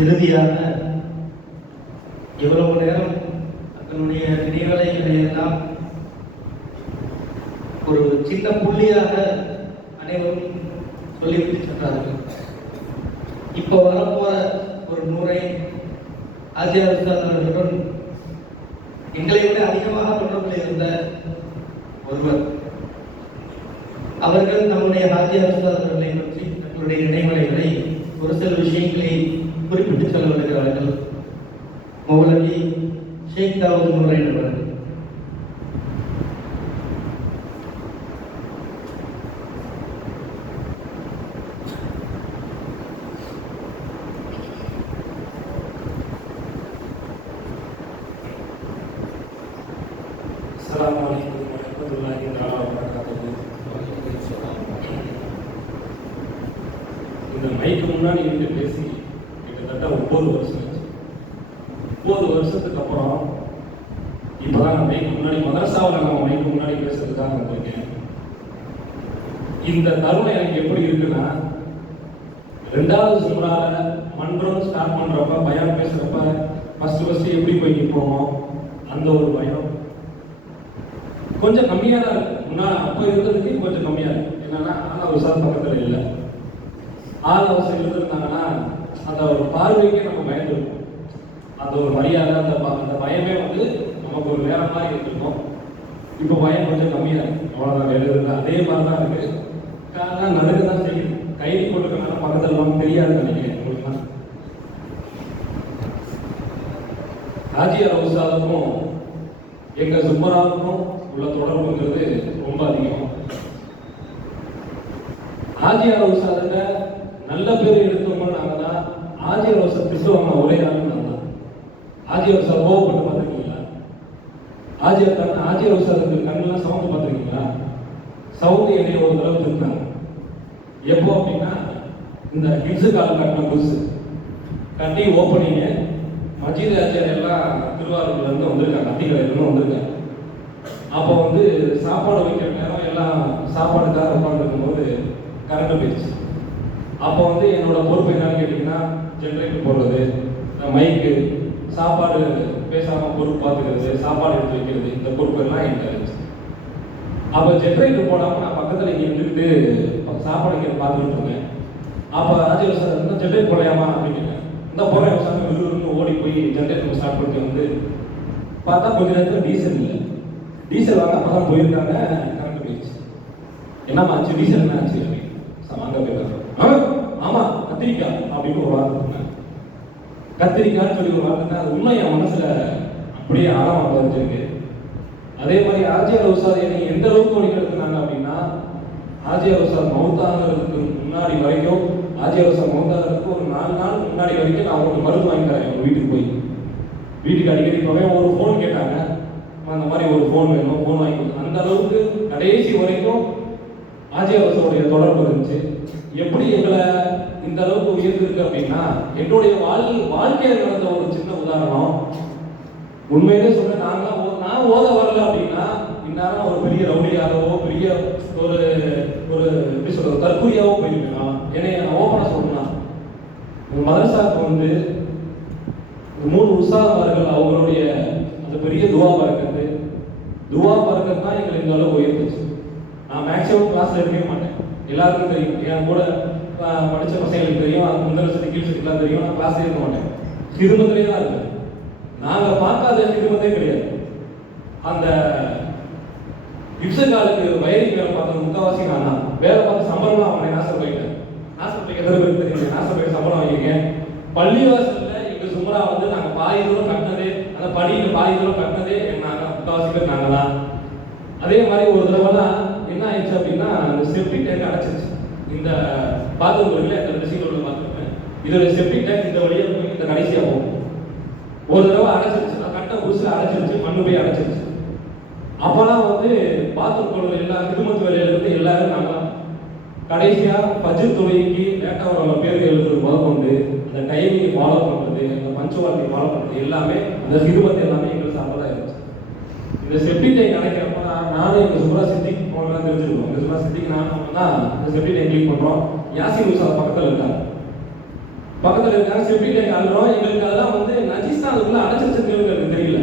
இறுதியாக இவ்வளவு நேரம் தன்னுடைய நினைவலைகளை எல்லாம் ஒரு சின்ன புள்ளியாக அனைவரும் சொல்லிவிட்டு சென்றார்கள். இப்போ வரப்போற ஒரு முறை ஆசிரியர் அவர்களுடன் எங்களை விட அதிகமாக தொடர்பில் இருந்த ஒருவர் அவர்கள் நம்முடைய ஆசிரியர் அவர்களை பற்றி தங்களுடைய நினைவலைகளை ஒரு சில விஷயங்களை குறிப்பிட்டு சொல்ல வருகிறார்கள் மௌலவி ஷேக் தாவூத் நூரைன் அவர்கள் السلام عليكم ورحمة الله تعالى وبركاته இந்த மைக்கு முன்னாடி இருந்து பேசி கிட்டத்தட்ட ஒன்பது வருஷம். ஒன்பது வருஷத்துக்கு அப்புறம் இப்போதான் நான் மைக்கு முன்னாடி மதரசாவில் நான் மைக்கு முன்னாடி பேசுறதுக்காக வந்திருக்கேன். இந்த தருணம் எனக்கு எப்படி இருக்குன்னா ரெண்டாவது சுமரால மன்றம் ஸ்டார்ட் பண்றப்ப பயம் பேசுறப்ப ஃபர்ஸ்ட் ஃபர்ஸ்ட் எப்படி போய் நிற்போமோ அந்த ஒரு பயம். கொஞ்சம் கம்மியாக தான் இருக்கு. முன்னா அப்போ இருந்ததுக்கு கொஞ்சம் கம்மியாக இருக்கு. என்னன்னா ஆனால் அவசரம் பக்கத்தில் இல்லை. ஆள் அவசரம் இருந்திருந்தாங்கன்னா அந்த ஒரு பார்வைக்கே நம்ம பயந்துருக்கோம் அந்த ஒரு மரியாதை அந்த ப- அந்த பயமே வந்து நமக்கு ஒரு வேற மாதிரி இருந்திருக்கும். இப்போ பயம் கொஞ்சம் கம்மியாக இருக்கு. அவ்வளோதான் வேலை இருக்கு அதே மாதிரி தான் இருக்கு. காரணம் நடுக்க தான் செய்யும் கைதி போட்டுக்கனால பக்கத்தில் எல்லாம் தெரியாது நினைக்கிறேன். உங்களுக்குலாம். ஆஜியார் உசாதுக்கும் எங்க சுப்பராவுக்கும் உள்ள தொடர்புங்கிறது ரொம்ப அதிகம். ஆஜியார் உசாதுங்க நல்ல பேர் எடுத்தவங்க நாங்க தான் ஆஜியார் உசா திசுவாங்க ஒரே ஆளு நான் தான் ஆஜியார் சார் கோவப்பட்டு பார்த்துருக்கீங்களா? ஆஜியார் கண் ஆஜியார் உசாதுக்கு கண்ணெல்லாம் சவுண்டு பார்த்துருக்கீங்களா? சவுண்டு என்னைய ஒரு தடவை திருத்தாங்க எப்போ அப்படின்னா இந்த ஹிட்ஸு கால் கட்டின புதுசு. கட்டி ஓப்பனிங்க மஜீத் ஆச்சார் எல்லாம் திருவாரூர்லேருந்து வந்திருக்காங்க. அத்திக்கரையில இருந்து வந்திருக்காங்க. அப்போ வந்து சாப்பாடு வைக்கிற நேரம் எல்லாம் சாப்பாடுக்காக உட்காந்துருக்கும் போது கரண்ட் போயிடுச்சு. அப்போ வந்து என்னோட பொறுப்பு என்னன்னு கேட்டிங்கன்னா ஜென்ரேட்டர் போடுறது மைக்கு சாப்பாடு பேசாம பொறுப்பு பார்த்துக்கிறது சாப்பாடு எடுத்து வைக்கிறது இந்த பொறுப்பு எல்லாம் என்கிட்ட இருந்துச்சு. அப்போ ஜென்ரேட்டர் போடாம நான் பக்கத்துல இங்க இருந்துட்டு சாப்பாடு இங்க பார்த்துட்டு இருக்கேன் அப்போ ராஜீவ் சார் இன்னும் ஜென்ரேட் போடலாமா அப்படின்னு இந்த போறேன் சார் விறுவிறுன்னு ஓடி போய் ஜென்ரேட்டர் ஸ்டார்ட் பண்ணிட்டு வந்து பார்த்தா கொஞ்ச நேரத்தில் டீசல் இல்லை. டீசல் வாங்க அப்பதான் போயிருந்தாங்க கரண்ட் போயிடுச்சு. என்னம்மா ஆச்சு? டீசல் என்ன ஆச்சு? அப்படின்னு. சார் வாங்க போயிருக்காங்க ஆமா கத்திரிக்காய் அப்படின்னு ஒரு வார்த்தை கத்திரிக்காய்னு சொல்லி ஒரு வார்த்தை அது உண்மை என் மனசுல அப்படியே ஆழமா பதிஞ்சிருக்கு அதே மாதிரி ஆர்ஜிஆர் உசாத் என்னை எந்த அளவுக்கு வழிநடத்தினாங்க அப்படின்னா ஆர்ஜிஆர் உசாத் மௌத்தாங்கிறதுக்கு முன்னாடி வரைக்கும் ஆர்ஜிஆர் உசாத் மௌத்தாங்கிறதுக்கு ஒரு நாலு நாள் முன்னாடி வரைக்கும் நான் உங்களுக்கு மருந்து வாங்கி தரேன் வீட்டுக்கு போய். வீட்டுக்கு அடிக்கடி போவேன் ஒரு ஃபோன் கேட்டாங்க. அந்த மாதிரி ஒரு ஃபோன் வேணும் ஃபோன் வாங்கி கொடுத்தேன் அந்த அளவுக்கு கடைசி வரைக்கும் ஆர்ஜிஆர் உசாவுடைய தொடர்பு இருந்துச்சு. எப்படி எங்களை இந்த அளவுக்கு உயர்ந்திருக்கு அப்படின்னா என்னுடைய வாழ் வாழ்க்கையில் நடந்த ஒரு சின்ன உதாரணம். உண்மையிலே சொல்ல நாங்களாம் நான் ஓத வரல அப்படின்னா இந்நேரம் ஒரு பெரிய ரவுடியாகவோ பெரிய ஒரு ஒரு எப்படி சொல்றது தற்கூரியாவோ போயிருக்கலாம். என்னை நான் ஓப்பனாக சொல்லணும்னா உங்க மதரசாவுக்கு வந்து ஒரு மூணு உற்சாகமார்கள் அவங்களுடைய அந்த பெரிய துவா பறக்கிறது. துவா பறக்கிறது தான் எங்களை இந்த அளவு உயர்ந்துச்சு நான் மேக்ஸிமம் கிளாஸ்ல இருக்கவே மாட்டேன். எல்லாருக்கும் தெரியும். என் கூட படித்த பசங்களுக்கு தெரியும் அது முந்தர சதி கீழ் சதிக்கெல்லாம் தெரியும் நான் கிளாஸ் இருக்க மாட்டேன். திருமத்திலே தான் இருப்பேன். நாங்கள் பார்க்காத திருமத்தே கிடையாது. அந்த இப்சகாலுக்கு வயரிங் வேலை பார்த்த முக்கால்வாசி நான் தான். வேலை பார்த்து சம்பளம் அவனை நாசம் போயிட்டேன். நாசம் போய் எத்தனை பேருக்கு தெரியும்? நாசம் போய் சம்பளம் வாங்கியிருக்கேன். பள்ளிவாசல்ல எங்கள் சுமரா வந்து நாங்கள் பாதி தூரம் கட்டினதே அந்த படியில் பாதி தூரம் கட்டினதே நாங்கள் முக்கால்வாசி பேர் நாங்கள் தான். அதே மாதிரி ஒரு தடவைலாம் என்ன ஆயிடுச்சு அப்படின்னா அந்த செப்டிக் டேங்க் அடைச்சிருச்சு. இந்த பாத்ரூம் இருக்குல்ல இந்த ட்ரெஸ்ஸிங் ரூம்ல பார்த்துருப்பேன். இதோட செப்டிக் டேங்க் இந்த வழியா போய் இந்த கடைசியா போகும். ஒரு தடவை அடைச்சிருச்சு நான் கட்ட புதுசுல அடைச்சிருச்சு மண்ணு போய் அடைச்சிருச்சு. அப்பெல்லாம் வந்து பாத்ரூம் கொள்வது எல்லா திருமத்து வேலையில இருந்து எல்லாரும் நாங்க கடைசியாக பட்ஜெட் துறைக்கு லேட்டாக வரவங்க பேருக்கு எழுதுறது முதற்கொண்டு அந்த டைமிங் ஃபாலோ பண்ணுறது அந்த பஞ்சுவாலிட்டி ஃபாலோ பண்ணுறது எல்லாமே அந்த சிறுமத்து எல்லாமே எங்களுக்கு சாப்பிட இருந்துச்சு இந்த செப்டி டைம் நினைக்கிறப்ப நானும் எங்கள் சுப்ரா சித்திக்கு போகலாம் தெரிஞ்சிருக்கோம். எங்கள் சுப்ரா சித்திக்கு நானும் நான் நானும் எங்க இந்த செப்டி டேங்க் க்ளீன் பண்றோம் யாசின் உஷா பக்கத்துல இருக்காங்க. பக்கத்தில் இருக்காங்க செப்டி டேங்க் அழுறோம். எங்களுக்கு அதெல்லாம் வந்து நஜிஸ் தான் அதுக்குள்ள அடைச்சிருச்சு தெரியல.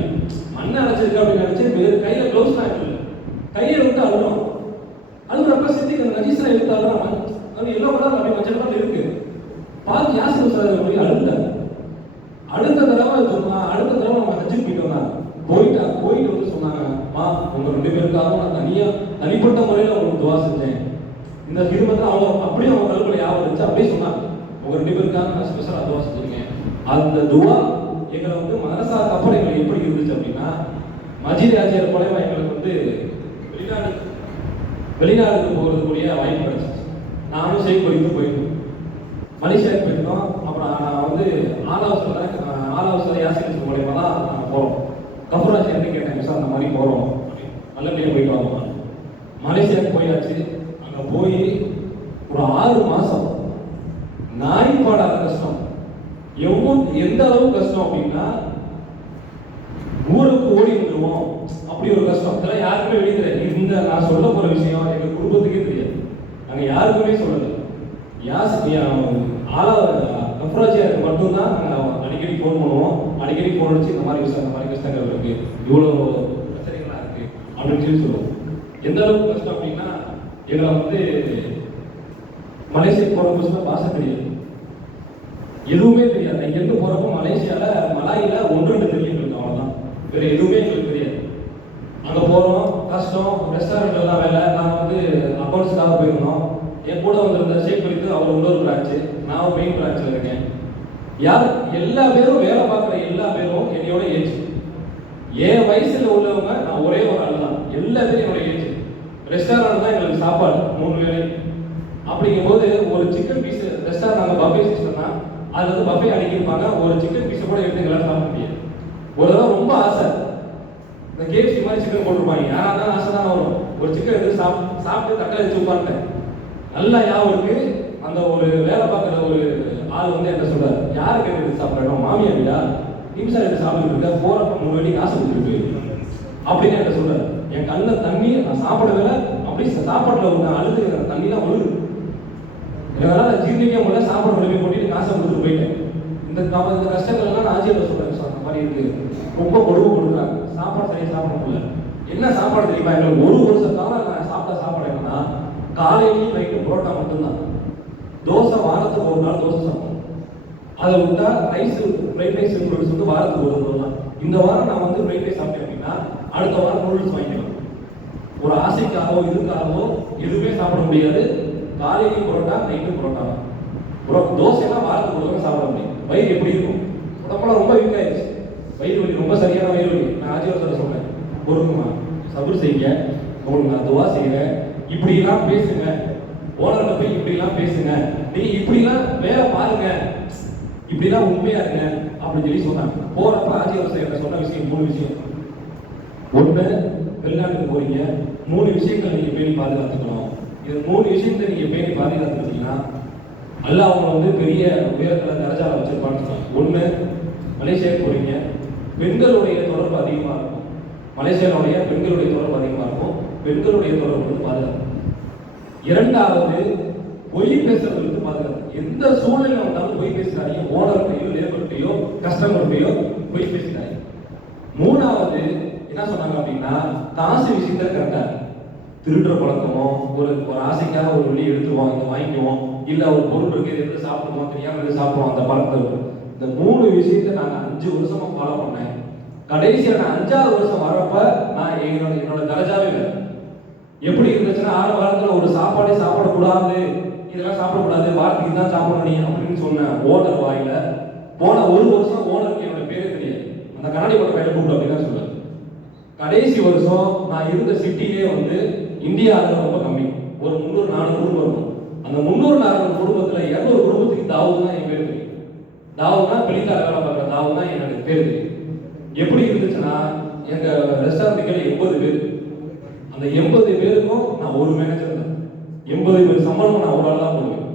மண்ணை அடைச்சிருக்கு அப்படின்னு நினச்சி கையில் கையில க்ளவுஸ் தான் இல்லை கையை விட்டு அழுறோம். அழுகிறப்ப சித்திக்கு நஜீஸ்லாம் எடுத்து அழுறாங்க. அது எல்லாம் கூட அப்படி மஞ்சள் இருக்கு. பார்த்து யாசி மூசா போய் அழுந்தாங்க அடுத்த தடவை சொன்னா அடுத்த தடவை நம்ம ஹஜ்ஜுக்கு போயிட்டு போயிட்டா போயிட்டு வந்து சொன்னாங்க மா உங்க ரெண்டு பேருக்காகவும் நான் தனியா தனிப்பட்ட முறையில் உங்களுக்கு துவா செஞ்சேன். இந்த ஹிருமத்தை அவங்க அப்படியே அவங்க கல்வியில் ஞாபகம் வச்சு அப்படியே சொன்னாங்க. உங்க ரெண்டு பேருக்காக நான் ஸ்பெஷலாக துவா செஞ்சுருக்கேன். அந்த துவா எங்களை வந்து மதரசாக்கு அப்புறம் எங்களுக்கு எப்படி இருந்துச்சு அப்படின்னா மஜித் ஆச்சியர் மூலயமா எங்களுக்கு வந்து வெளிநாடு வெளிநாடுக்கு போகிறதுக்குரிய வாய்ப்பு கிடைச்சிச்சு. நானும் சரி பண்ணிட்டு போயிட்டோம் மலேசியாவுக்கு போயிருந்தோம். அப்புறம் நான் வந்து ஆலாவசில் ஆலாவசில் யாசிக்கிறது மூலயமா தான் நாங்கள் போகிறோம் கபூராஜ் என்ன கேட்டேன் சார் அந்த மாதிரி போகிறோம் நல்லபடியாக போயிட்டு வரோம் மலேசியாவுக்கு போயாச்சு. போய் ஒரு ஆறு மாதம் நாய் பாடாத கஷ்டம். எவ்வளோ எந்த அளவு கஷ்டம் அப்படின்னா ஊருக்கு ஓடி வந்துருவோம். அப்படி ஒரு கஷ்டம். இதெல்லாம் யாருக்குமே வெளியே தெரியாது. இந்த நான் சொல்ல போகிற விஷயம் எங்கள் குடும்பத்துக்கே தெரியாது. நாங்கள் யாருக்குமே சொல்லலை. யாஸ் ஆளா கஃப்ராஜியாருக்கு மட்டும்தான் நாங்கள் அடிக்கடி ஃபோன் பண்ணுவோம். அடிக்கடி ஃபோன் அடிச்சு இந்த மாதிரி விஷயம் இந்த மாதிரி கஷ்டங்கள் இருக்குது இவ்வளோ பிரச்சனைகளாக இருக்குது அப்படின்னு சொல்லி சொல்லுவோம். எந்த அளவுக்கு கஷ்டம் அப்படின்னா இதில் வந்து மலேசியா போகிற புதுசுல பாசம் தெரியாது எதுவுமே தெரியாது. இங்கேருந்து போகிறப்ப மலேசியாவில் மலாயில் ஒன்று ரெண்டு தெரியும் எங்களுக்கு அவ்வளோதான் வேற எதுவுமே எங்களுக்கு தெரியாது. அங்கே போகிறோம் கஷ்டம் ரெஸ்டாரண்ட்டில் தான் வேலை. நான் வந்து அக்கௌண்ட்ஸ்க்காக போயிருந்தோம். என் கூட வந்திருந்த ஷேக் குறித்து அவர் இன்னொரு பிரான்ச்சு நான் மெயின் பிரான்ச்சில் இருக்கேன். யார் எல்லா பேரும் வேலை பார்க்குற எல்லா பேரும் என்னையோட ஏஜ். என் வயசில் உள்ளவங்க நான் ஒரே ஒரு ஆள் தான் எல்லா பேரும் என்னோட ஏஜ். ரெஸ்டாரண்ட் தான் எங்களுக்கு சாப்பாடு மூணு வேளை. அப்படிங்கும்போது ஒரு சிக்கன் பீஸ் ரெஸ்டாரண்ட் நாங்கள் பஃபே சிஸ்டம்னா அது அதில் வந்து பஃபே அடிக்கிருப்பாங்க ஒரு சிக்கன் பீஸை கூட எடுத்து எங்களால் சாப்பிட முடியாது. ஒரு தடவை ரொம்ப ஆசை. இந்த கேஎஃப்சி மாதிரி சிக்கன் போட்டிருப்பாங்க. யாராக தான் ஆசை தான் வரும். ஒரு சிக்கன் எடுத்து சாப் சாப்பிட்டு தட்டை வச்சு உட்காந்துட்டேன் நல்லா ஞாபகம் இருக்கு. அந்த ஒரு வேலை பார்க்குற ஒரு ஆள் வந்து என்ன சொல்றாரு. யாருக்கு எடுத்து சாப்பிட்றோம் மாமியா வீடா? நிமிஷம் எடுத்து சாப்பிட்டு இருக்க. போறப்ப மூணு வேடி காசு கொடுத்துட்டு அப்படின்னு என்கிட்ட சொல்றாரு. என் கண்ணில் தண்ணி நான் சாப்பிட வேலை அப்படியே சாப்பாட்டில் ஒரு அழுது எனக்கு தண்ணிலாம் விழுது என்னால் ஜீர்ணிக்க முடியல சாப்பாடு கொண்டு போய் காசை கொடுத்துட்டு போயிட்டேன். இந்த க- இந்த கஷ்டங்கள்லாம் நான் ஆஜியில் சொல்றேன் சார் அந்த மாதிரி இருக்குது ரொம்ப கொடுவு கொடுக்குறாங்க. சாப்பாடு சரியாக சாப்பிட முடியல. என்ன சாப்பாடு தெரியுமா? எங்களுக்கு ஒரு வருஷம் காலம் நான் சாப்பிட்ட சாப்பாடு என்னன்னா காலையிலையும் நைட்டு புரோட்டா மட்டும்தான். தோசை வாரத்துக்கு ஒரு நாள் தோசை சாப்பிடும் அதை விட்டா ரைஸ் ஃப்ரைட் ரைஸ் நூடுல்ஸ் வந்து வாரத்துக்கு ஒரு நாள் தான். இந்த வாரம் நான் வந்து ஃப்ரைட் ரைஸ் சாப்பிட்டேன் அப்படின்னா அடுத்த வாரம் நூடுல்ஸ் வாங்கிக்கலாம் ஒரு ஆசைக்காகவோ இதுக்காகவோ எதுவுமே சாப்பிட முடியாது. காலையிலையும் புரோட்டா நைட்டும் புரோட்டா தான். தோசைலாம் வாரத்துக்கு ஒரு சாப்பிட முடியும். வயிறு எப்படி இருக்கும்? உடம்புலாம் ரொம்ப வீக் ஆயிடுச்சு. வயிறு வலி ரொம்ப சரியான வயிறு வலி. நான் ஆஜீவசரை சொன்னேன். பொறுக்குமா சபர் செய்யுங்க. உங்களுக்கு நான் துவா செய்கிறேன் இப்படிலாம் பேசுங்க. ஓனர்கிட்ட போய் இப்படிலாம் பேசுங்க. நீ இப்படிலாம் வேலை பாருங்க. இப்படிலாம் உண்மையா இருங்க. அப்படின்னு சொல்லி சொன்னாங்க. போறப்ப ஆஜீவசர் சொன்ன விஷயம்? மூணு விஷயம். ஒன்று வெளிநாட்டுக்கு போறீங்க மூணு விஷயங்களை நீங்கள் பேணி பாதுகாத்துக்கணும். இது மூணு விஷயத்தை நீங்கள் பேணி பாதுகாத்துக்கிட்டீங்கன்னா அல்ல அவங்க வந்து பெரிய உயரத்தில் தரஜாவை வச்சிருப்பான்னு சொன்னாங்க ஒன்று மலேசியாவுக்கு போறீங்க பெண்களுடைய தொடர்பு அதிகமாக இருக்கும். மலேசியாவுடைய பெண்களுடைய தொடர்பு அதிகமாக இருக்கும். பெண்களுடைய தொடர்பு வந்து பாதுகாப்பு இரண்டாவது பொய் பேசுறதுக்கு பாதுகாப்பு எந்த சூழ்நிலை வந்தாலும் பொய் பேசுறாங்க ஓனர்கிட்டையோ லேபர்கிட்டையோ கஸ்டமர்கிட்டயோ பொய் பேசுறாங்க மூணாவது என்ன சொன்னாங்க அப்படின்னா காசு விஷயத்துல கரெக்டா திருடுற பழக்கமோ ஒரு ஒரு ஆசைக்காக ஒரு வெளியே எடுத்துருவோம் இதை வாங்கிக்குவோம். இல்லை ஒரு பொருள் இருக்கு இதை எடுத்து சாப்பிடுவோம் தெரியாம எடுத்து சாப்பிடுவோம் அந்த பழக்கத்தை இந்த மூணு விஷயத்தை நான் அஞ்சு வருஷமா ஃபாலோ பண்ணேன். கடைசியாக நான் அஞ்சாவது வருஷம் வரப்ப நான் என்னோட என்னோட தரஜாவே வேறு. எப்படி இருந்துச்சுன்னா ஆறு வாரத்தில் ஒரு சாப்பாடே சாப்பிடக்கூடாது. இதெல்லாம் சாப்பிடக்கூடாது வாரத்துக்கு தான் சாப்பிட நீ அப்படின்னு சொன்னேன் ஓனர் வாயில போன ஒரு வருஷம் ஓனருக்கு என்னோட பேரே தெரியாது. அந்த கண்ணாடி போட்ட பையனை கூப்பிட்டு அப்படின்னு சொல்லுவேன் கடைசி வருஷம் நான் இருந்த சிட்டிலே வந்து இந்தியா ரொம்ப கம்மி. ஒரு முந்நூறு நானூறு குடும்பம் இருக்கும். அந்த முந்நூறு நானூறு குடும்பத்தில் இரநூறு குடும்பத்துக்கு தாவு தான் என் பேர் தெரியும். தாவு தான் வெளித்தால வேலை பார்க்குற தாவு தான் எனக்கு பேர் தெரியும். எப்படி இருந்துச்சுன்னா எங்கள் ரெஸ்டாரண்ட்டுக்கு எண்பது பேர். அந்த எண்பது பேருக்கும் நான் ஒரு மேனேஜர் தான் எண்பது பேர் சம்பளம் நான் ஒரு ஆள் தான் போடுவேன்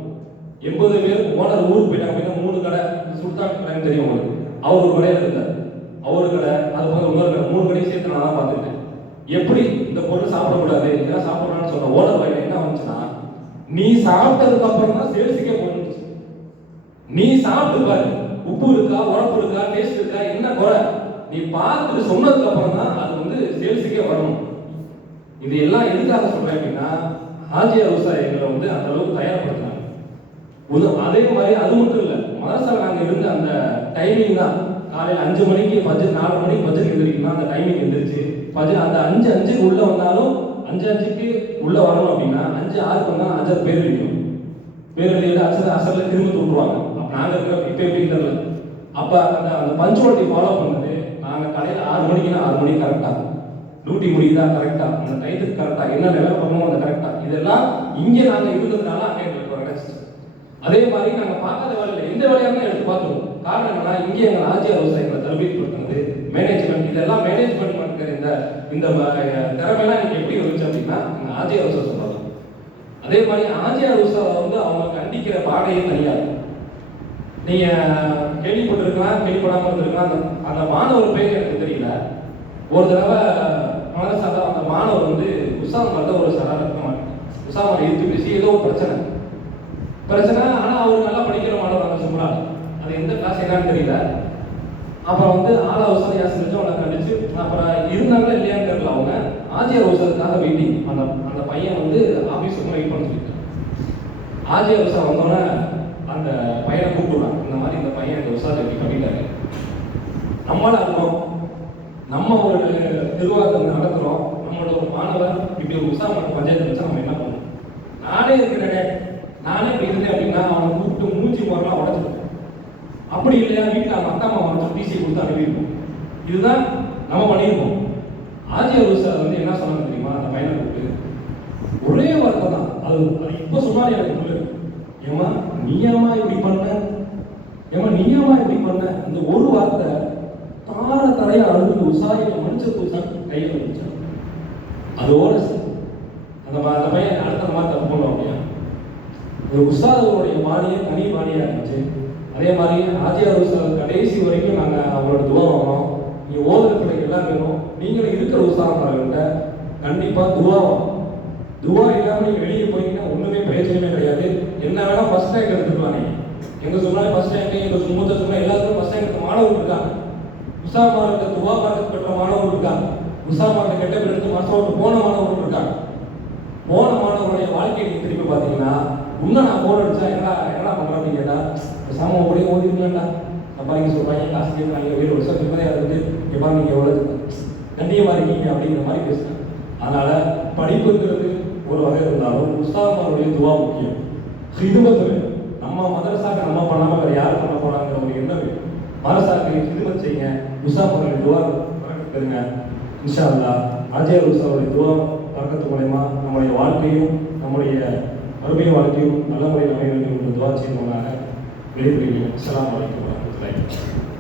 எண்பது பேர் ஓனர் ஊருக்கு போயிட்டாங்க அப்படின்னா மூணு கடை சுல்தான் கடைன்னு தெரியும் உங்களுக்கு அவர் ஒரு கடையில் இருந்தார் அவர் கடை அது போக இன்னொரு கடை மூணு கடையும் சேர்த்து நான் தான் பார்த்துக்கிட்டேன் எப்படி இந்த பொருள் சாப்பிடக்கூடாது இதெல்லாம் சாப்பிடணும்னு சொன்ன ஓனர் வாயில என்ன வந்துச்சுன்னா நீ சாப்பிட்டதுக்கு அப்புறம் தான் சேல்ஸுக்கே போட்டுச்சு நீ சாப்பிட்டு பாரு உப்பு இருக்கா உழப்பு இருக்கா டேஸ்ட் இருக்கா என்ன குறை? நீ பார்த்துட்டு சொன்னதுக்கு அப்புறம் தான் அது வந்து சேல்ஸுக்கே வரணும் இது எல்லாம் எதுக்காக சொல்றேன் அப்படின்னா ஆஜியா விவசாயிகளை வந்து அந்த அளவுக்கு தயார்படுத்தினாங்க. அதே மாதிரி அது மட்டும் இல்லை மதரசால நாங்கள் இருந்த அந்த டைமிங் தான். காலையில் அஞ்சு மணிக்கு பஜ்ஜர் நாலு மணிக்கு பஜ்ஜர் எழுந்திரிக்கணும் அந்த டைமிங் எழுந்திரிச்சு பஜ்ஜர் அந்த அஞ்சு அஞ்சுக்கு உள்ள வந்தாலும் அஞ்சு அஞ்சுக்கு உள்ள வரணும் அப்படின்னா அஞ்சு ஆறுக்கு வந்தால் அஞ்சு பேர் வைக்கணும் பேர் எழுதிட்டு அசல் அசலில் திரும்ப விட்டுருவாங்க நாங்கள் இருக்கிற இப்போ எப்படி தெரியல அப்போ அந்த அந்த பஞ்சுவாலிட்டி ஃபாலோ பண்ணது நாங்கள் கடையில் ஆறு மணிக்குன்னா ஆறு மணிக்கு கரெக்டாக டியூட்டி முடியுதா கரெக்டாக அந்த டைத்துக்கு கரெக்டாக என்ன லெவல் பண்ணுவோம் அந்த கரெக்டாக இதெல்லாம் இங்கே நாங்கள் இருந்ததுனால அங்கே எங்களுக்கு கிடைச்சிச்சு அதே மாதிரி நாங்கள் பார்க்காத வேலையில் எந்த வேலையாக இருந்தாலும் எடுத்து பார்த்துருவோம் காரணம் என்னன்னா இங்கே எங்கள் ஆஜியா விவசாயிகளை தரபிப்படுத்துனது மேனேஜ்மெண்ட் இதெல்லாம் மேனேஜ்மெண்ட் பண்ணுற இந்த இந்த ம- திறமையெல்லாம் எனக்கு எப்படி வந்துச்சு அப்படின்னா எங்கள் ஆஜியா விவசாயம் சொல்கிறாங்க அதே மாதிரி ஆஜியா விவசாயம் வந்து அவங்க கண்டிக்கிற பாடையே தனியாக நீங்க கேள்விப்பட்டிருக்கலாம் கேள்விப்படாம இருந்திருக்கலாம். அந்த அந்த மாணவர் பேர் எனக்கு தெரியல. ஒரு தடவை மனசால அந்த மாணவர் வந்து உஷா மட்டும் ஒரு சராரத்தை உசாம் எடுத்து பேசி ஏதோ ஒரு பிரச்சனை. பிரச்சனை ஆனால் அவர் நல்லா படிக்கிற மாணவர் அந்த சும்ரா அது எந்த கிளாஸ் என்னன்னு தெரியல. அப்புறம் வந்து ஆள அவசரம் யாசிரிச்சு அவனை கண்டிச்சு அப்புறம் இருந்தாங்களா இல்லையான்னு தெரியல அவங்க. ஆஜியார் அவசரத்துக்காக வெயிட்டிங் அந்த அந்த பையன் வந்து ஆஃபீஸுக்கு வெயிட் பண்ணிட்டு சொல்லிட்டான் ஆஜியார் அவசரம் வந்தோடனே அந்த பையனை கூப்பிடுறான் இந்த மாதிரி இந்த பையன் இந்த விசாரத்தை இப்படி பண்ணிட்டாரு. நம்மளா இருக்கோம் நம்ம ஒரு நிர்வாகத்தை நடத்துகிறோம் நம்மளோட ஒரு மாணவர் இப்படி ஒரு விசாரணை பஞ்சாயத்து வச்சா நம்ம என்ன பண்ணணும்? நானே இருக்கிறேனே. நானே இப்படி இருந்தேன் அப்படின்னா அவனை கூப்பிட்டு மூச்சு முறைலாம் உடச்சிருக்கேன் அப்படி இல்லையா? வீட்டில் அவங்க அக்கா அம்மா வந்து டிசி கொடுத்து அனுப்பியிருப்போம் இதுதான் நம்ம பண்ணியிருப்போம் ஆஜியார் சார் வந்து என்ன சொன்னாங்க தெரியுமா? அந்த பையனை கூப்பிட்டு ஒரே வார்த்தை தான். அது இப்போ சொன்னாலும் எனக்கு நீயாமா இப்படி பண்ண? ஏமா நீயாமா இப்படி பண்ண? இந்த ஒரு வார்த்தை தார தரையா அழுது உசாரியில மனுஷ பூசா கையில் வந்துச்சு. அதோட அந்த மாதிரி அந்த பையன் அடுத்த மாதிரி தப்பு பண்ணுவோம் அப்படியா? ஒரு உஷாதவருடைய பாணியே தனி பாணியா இருந்துச்சு. அதே மாதிரி ஆஜியார் உஸ்தாத் கடைசி வரைக்கும் நாங்க அவங்களோட துவா வாங்கணும் நீங்க ஓதுற பிள்ளைங்க எல்லாம் வேணும். நீங்களும் இருக்கிற உஸ்தாதமார்கிட்ட கண்டிப்பா துவா வாங்கணும். துவா இல்லாம நீங்க வெளியே போனீங்கன்னா ஒண்ணுமே பிரயோஜனமே கிடையாது. என்ன வேணா ஃபர்ஸ்ட் ரேங்க் எடுத்துக்கலாம். நீங்க எங்க சொன்னாலும் ஃபர்ஸ்ட் ரேங்க் எங்க சுமத்த சொன்னா எல்லாத்துக்கும் ஃபர்ஸ்ட் ரேங்க் எடுத்த மாணவர்கள் இருக்காங்க. உஷா மார்க்க துவா மார்க்க பெற்ற மாணவர்கள் இருக்காங்க. உஷா மார்க்க கெட்ட பேர் எடுத்து மனசோட்டு போன மாணவர்கள் இருக்காங்க. போன மாணவருடைய வாழ்க்கையை நீங்க திரும்பி பார்த்தீங்கன்னா இன்னும் நான் போன அடிச்சா என்னடா என்னடா பண்றேன் அப்படின்னு கேட்டா ஒரே ஓடி ஓடிருக்கலாம்டா சம்பாதிக்க சொல்றாங்க காசு கேட்கறாங்க வேறு வருஷம் நிம்மதியாக இருந்து எப்பா பாருங்க நீங்க எவ்வளவு? கண்டியமா இருக்கீங்க அப்படிங்கிற மாதிரி பேசுறேன் அதனால படிப்புங்கிறது ஒரு வகை இருந்தாலும் உஸ்தாமாருடைய துவா முக்கியம். ஹிதுமத்து வேணும் நம்ம மதரசாக்கு நம்ம பண்ணாமல் வேறு யார் பண்ண போறாங்கிற ஒரு எண்ணம் வேணும் மதரசாக்கு ஹிதுமத் செய்யுங்க உஸ்தாமாருடைய துவா பெறுங்க இன்ஷா அல்லா அஜய் உஸ்தாவுடைய துவா பறக்கத்து மூலயமா நம்முடைய வாழ்க்கையும் நம்முடைய மறுமை வாழ்க்கையும் நல்ல முறையில் அமைய வேண்டும் என்று துவா செய்தவனாக விடைபெறுகிறேன். அஸ்லாம் வலைக்கம் வரமத்துல